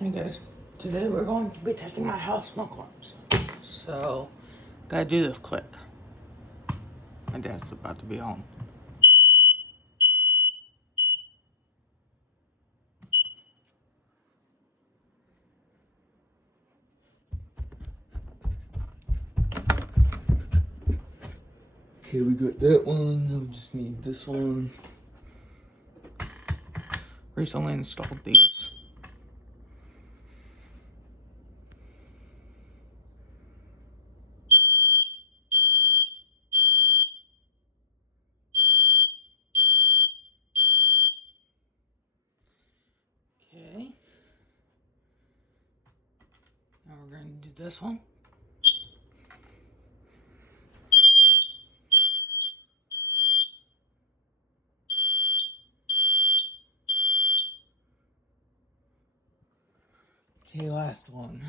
Hey guys, today we're going to be testing my house smoke alarms. So, gotta do this quick. My dad's about to be home. Okay, we got that one. We just need this one. Recently installed these. Okay. Now we're going to do this one. Okay, last one.